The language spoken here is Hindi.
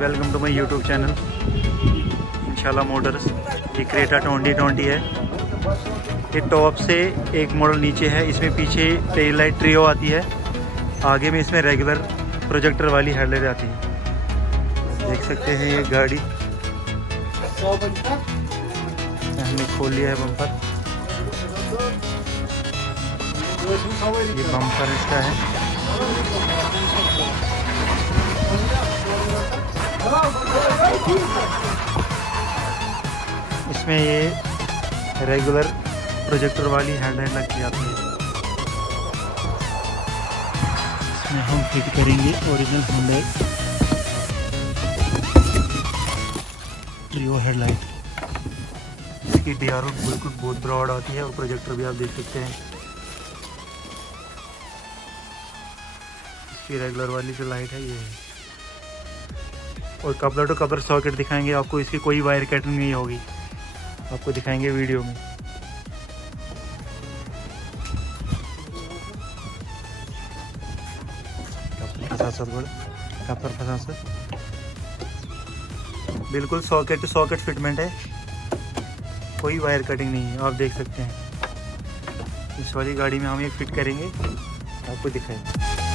Welcome to my YouTube channel Inshallah Motors. ये क्रेटा 2020 है। ये टॉप से एक मॉडल नीचे है। इसमें पीछे टेल लाइट ट्रियो आती है, आगे में इसमें रेगुलर प्रोजेक्टर वाली हेडलाइट आती है। देख सकते हैं ये गाड़ी हमने खोल लिया है बम्पर। ये बम्पर इसका है। इसमें ये रेगुलर प्रोजेक्टर वाली हेडलाइट लग जाती है। इसमें हम फिट करेंगे ओरिजिनल Hyundai ट्रियो हेडलाइट। इसकी डीआरओ बिल्कुल बहुत ब्रॉड आती है और प्रोजेक्टर भी आप देख सकते हैं। इसकी रेगुलर वाली जो लाइट है ये है। और कपलर टू कपलर सॉकेट दिखाएंगे आपको। इसकी कोई वायर कटिंग नहीं होगी, आपको दिखाएंगे वीडियो में। कपलर फंसा बिल्कुल सॉकेट टू सॉकेट फिटमेंट है, कोई वायर कटिंग नहीं है, आप देख सकते हैं। इस वाली गाड़ी में हम ये फिट करेंगे, आपको दिखाएंगे।